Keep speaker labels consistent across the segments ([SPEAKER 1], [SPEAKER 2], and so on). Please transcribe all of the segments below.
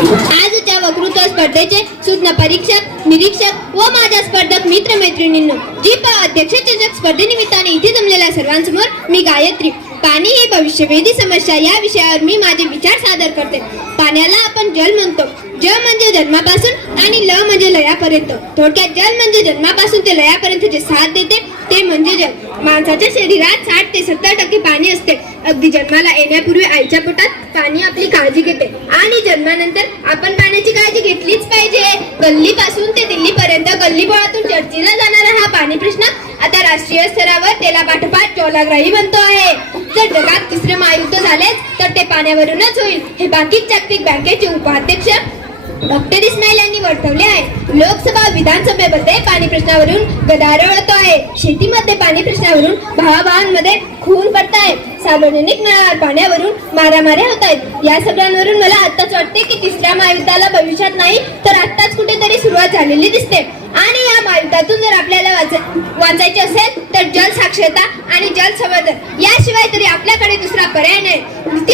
[SPEAKER 1] आज त्या वक्तृत्व स्पर्धेचे सूचना परीक्षक निरीक्षक व माझ्या स्पर्धक मित्र मैत्रिणींनो जी पा अध्यक्ष चषक स्पर्धेनिमित्ताने इथे जमलेल्या सर्वांसमोर मी गायत्री. पाणी ही भविष्यवेधी समस्या या विषयावर मी माझे विचार सादर करते. पाण्याला आपण जल म्हणतो. ज म्हणजे जन्मापासून आणि ल म्हणजे लयापर्यंत. थोडक्यात जल म्हणजे जन्मापासून ते लयापर्यंत जे साथ देते ते म्हणजे जल. माणसाच्या शरीरात साठ ते सत्तर टक्के पाणी असते. अगदी जन्माला येण्यापूर्वी आईच्या पोटात पाणी आपली काळजी घेते. लग्नानंतर आपण पाण्याची काळजी घेतलीच पाहिजे. गल्ली पासून ते दिल्लीपर्यंत गल्लीबोळातून चर्चेला जाणारा हा पाणी प्रश्न आता राष्ट्रीय स्तरावर त्याला पाठोपाठ ज्वालाग्राही बनतो आहे. जर जगात तिसरे महायुद्ध झालेच तर ते पाण्यावरूनच होईल. हे बाकी जागतिक बँकेचे उपाध्यक्ष डॉक्टर इस्माईल यांनी वर्तवले आहे. लोकसभा विधानसभेमध्ये पाणी प्रश्नावरून गदारोळ होतो आहे. शेतीमध्ये पाणी प्रश्नावरून भावाभावांमध्ये खून पडत आहे सार्वजनिक नळावर पाण्यावरून मारामाऱ्या होत आहेत या सगळ्यांवरून मला आताच वाटते की तिसऱ्या महायुद्धाला भविष्यात नाही तर आत्ताच कुठेतरी सुरुवात झालेली दिसते. आणि या महायुद्धातून जर आपल्याला वाच- वाचायचे असेल तर जल साक्षरता आणि जल संवर्धन याशिवाय तरी आपल्याकडे दुसरा पर्याय नाही. नीती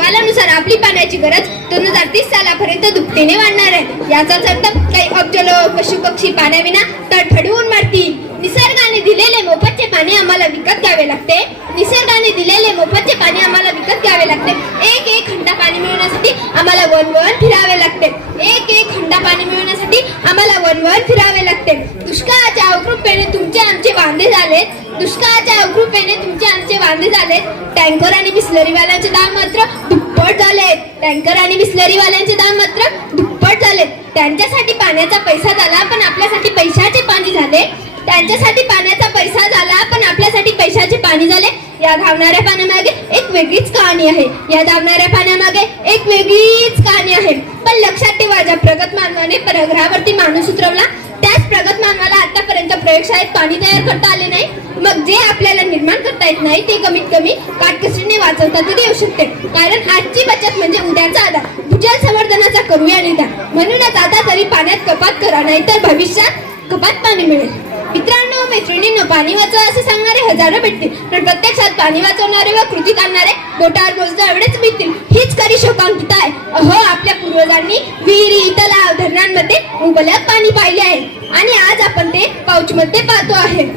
[SPEAKER 1] अहवालानुसार आपली पाण्याची गरज दोन हजार तीस सालापर्यंत दुपटीने वाढणार आहे. याचाच अर्थ काही अब्ज लोक पशु पक्षी पाण्याविना तडफडून मारतील. निसर्गाने दिलेले मोफतचे पाणी आम्हाला विकत घ्यावे लागते. निसर्गाने दिलेले मोफतचे पाणी आम्हाला विकत घ्यावे लागते. एक एक खंडा पाणी मिळवण्यासाठी आम्हाला वन फिरावे लागते. एक एक खंडा पाणी मिळवण्यासाठी आम्हाला वन फिरावे लागते. दुष्काळाच्या अवकृपेने तुमचे वांदे झालेत. दुष्काळाच्या अवकृपेने तुमचे आमचे वांदे झालेत. टँकर आणि बिस्लरीवाल्यांचे दाम मात्र दुप्पट झालेत. टँकर आणि बिस्लरीवाल्यांचे दाम मात्र दुप्पट झालेत. त्यांच्यासाठी पाण्याचा पैसा झाला पण आपल्यासाठी पैशाचे पाणी झाले. त्यांच्यासाठी पाण्याचा पैसा झाला पण आपल्यासाठी पैशाचे पाणी झाले. या धावणाऱ्या पाण्यामागे एक वेगळीच कहाणी आहे. या धावणाऱ्या पाण्यामागे एक वेगळीच कहाणी आहे. पण लक्षात ठेवा ज्या प्रगत मानवाने परग्रहावरती माणूस उतरवला त्याच प्रगत प्रयोगशाळेत पाणी तयार करता आले नाही मग जे आपल्याला निर्माण करता येत नाही ते कमीत कमी काटकसरीने वाचवता तरी येऊ शकते. कारण आजची बचत म्हणजे उद्याचा आधार. भूजल संवर्धनाचा करूया निदान म्हणूनच आता तरी पाण्यात कपात करा नाहीतर भविष्यात कपात पाणी मिळेल. मित्रांनो मैत्रिणींनो पाणी वाचवा असे सांगणारे हजारो भेटतील. पण प्रत्यक्षात पाणी वाचवणारे व कृती करणारे बोटावर मोजदा एवढेच मिळतील हीच खरी शोकांकिता आहे. अहो आपल्या पूर्वजांनी विहिरी तलाव धरणांमध्ये मुबलक पाणी पाहिले आहे. आणि आज आपण ते पाऊच मध्ये पाहतो आहे.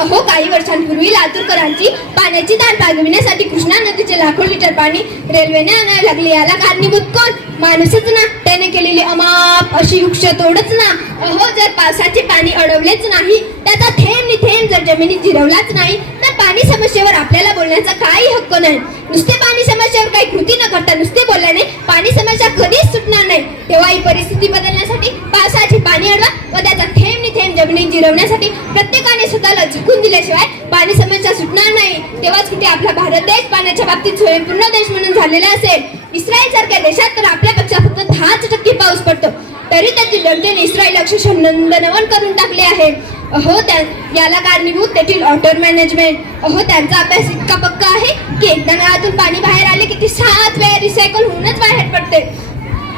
[SPEAKER 1] अहो काही वर्षांपूर्वी लातूरकरांची पाण्याची दार भागविण्यासाठी कृष्णा नदीचे लाखो लिटर पाणी रेल्वेने आणायला लागले. याला कारणीभूत कोण? माणूसच ना त्याने केलेली अमाप अशी वृक्ष तोडच ना. अहो जर पावसाचे पाणी अडवलेच नाही त्याचा थेंब थेंब जर जमिनीत जिरवलाच नाही तर पाणी समस्येवर आपल्याला बोलण्याचा काही हक्क नाही. नुसते पाणी समस्येवर काही कृती न करता नुसते बोलल्याने पाणी समस्या कधीच सुटणार नाही. तेव्हा ही परिस्थिती बदलण्यासाठी पावसाचे पाणी अडवा व त्याचा थेंब थेंब जमिनीत जिरवण्यासाठी प्रत्येकाने स्वतःला झुकून दिल्याशिवाय पाणी समस्या सुटणार नाही. तेव्हाच कुठे आपला भारत देश पाण्याच्या बाबतीत स्वयंपूर्ण देश म्हणून झालेला असेल. इस्रायल सारख्या देशात तर आपल्यापेक्षा फक्त दहाच टक्के पाऊस पडतो. तरी त्यातील जनतेने इस्रायल अक्षरशः नंदनवन करून टाकले आहे. अहो त्या याला कारणीभूत तेथील वॉटर मॅनेजमेंट अहो त्यांचा अभ्यास इतका पक्का आहे की एकदा नळातून पाणी बाहेर आले की ती सात वेळा रिसायकल होऊनच बाहेर पडते.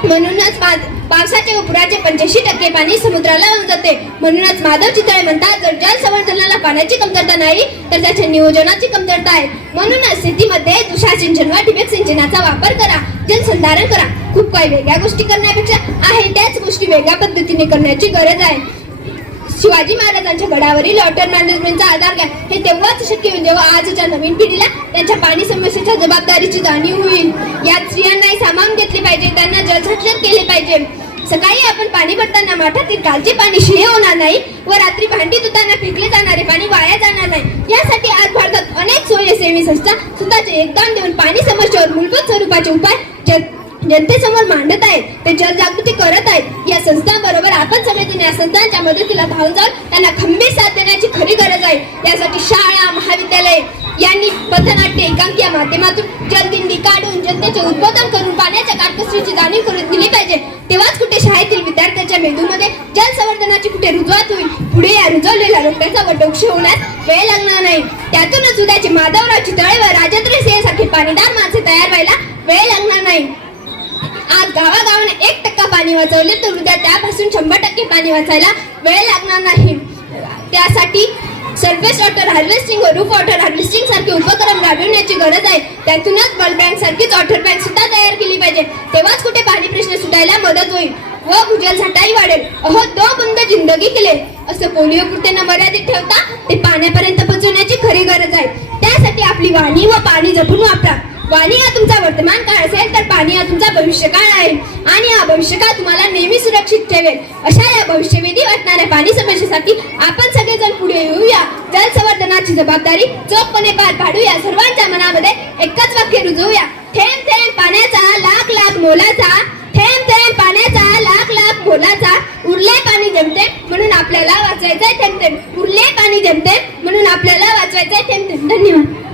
[SPEAKER 1] म्हणूनच मा- पावसाचे व पुराचे पंच्याऐंशी टक्के पाणी समुद्राला वाहून जाते. म्हणूनच माधव चितळे म्हणतात जर जल संवर्धनाला पाण्याची कमतरता नाही तर त्याच्या नियोजनाची कमतरता आहे. म्हणूनच शेतीमध्ये तुषार सिंचन व ठिबक सिंचनाचा वापर करा जलसंधारण करा. खूप काही वेगळ्या गोष्टी करण्यापेक्षा आहे त्याच गोष्टी वेगळ्या पद्धतीने करण्याची गरज आहे. शिवाजी महाराजांच्या गडावरील वॉटर मॅनेजमेंटचा आधार घ्या. हे तेव्हाच शक्य होईल जेव्हा आजच्या नवीन पिढीला त्यांच्या पाणी समस्येच्या जबाबदारीची जाणीव होईल. यात स्त्रियांनाही सामावून घेतले पाहिजे त्यांना जलसाक्षर केले पाहिजे. सकाळी आपण पाणी भरताना माठातील कालचे पाणी शिळे होणार नाही व रात्री भांडी धुताना फेकले जाणारे पाणी वाया जाणार नाही. यासाठी आज भारतात अनेक स्वयंसेवी संस्था स्वतःचे योगदान देऊन पाणी समस्येवर मूलभूत स्वरूपाचे उपाय जनतेसमोर मांडत आहेत. ते जनजागृती करत आहेत. या संस्थांबरोबर आपण समितीने या संस्थांच्या मदतीला धावून जाऊन त्यांना खंबीर साथ देण्याची खरी गरज आहे. यासाठी शाळा महाविद्यालय यांनी पथनाट्य एकांकी या माध्यमातून जलदिंडी काढून जनतेचे उद्बोधन करून गोष्टीची जाणीव करून दिली पाहिजे. तेव्हाच कुठे शाळेतील विद्यार्थ्यांच्या मेंदूमध्ये जल संवर्धनाची कुठे रुजवात होईल? पुढे या रुजवलेल्या रोप्याचा व डोक्षे होण्यास वेळ लागणार नाही. त्यातूनच उद्याचे माधवराव चितळे व राजेंद्र सिंह सारखे पाणीदार माणसे तयार व्हायला वेळ लागणार नाही. आज गावागावाने एक टक्का पाणी वाचवले तर उद्या त्यापासून शंभर टक्के पाणी वाचायला वेळ लागणार नाही. त्यासाठी सरफेस वॉटर हार्वेस्टिंग व रूफ वॉटर हार्वेस्टिंग सारखे उपक्रम राबविण्याची गरज आहे. त्यातूनच बल बँक सारखीच वॉटर बँक सुद्धा तयार केली पाहिजे. तेव्हाच कुठे पाणी प्रश्न सुटायला मदत होईल व भूजल साठाही वाढेल. अहो दो बुंद जिंदगी केले. असं पोलिओ कृत्यांना मर्यादित ठेवता ते पाण्यापर्यंत पोहोचवण्याची खरी गरज आहे. त्यासाठी आपली वाणी व पाणी जपून वापरा. वाणी हा तुमचा वर्तमान काळ असेल तर पाणी हा तुमचा भविष्यकाळ आहे. आणि हा भविष्यकाळ तुम्हाला नेहमी सुरक्षित ठेवेल. अशा या भविष्यवेधी वाटणाऱ्या पाणी समस्येसाठी आपण सगळेजण पुढे येऊया. जल संवर्धनाची जबाबदारी चोखपणे पार पाडूया. सर्वांच्या मनामध्ये एकच वाक्य रुजवूया. थेंब थेंब पाण्याचा लाख लाख मोलाचा. थेंब थेंब पाण्याचा लाख लाख मोलाचा. उरले पाणी जमते म्हणून आपल्याला वाचवायचंय थेंब थेंब. उरले पाणी जमते म्हणून आपल्याला वाचवायचंय थेंब थेंब. धन्यवाद.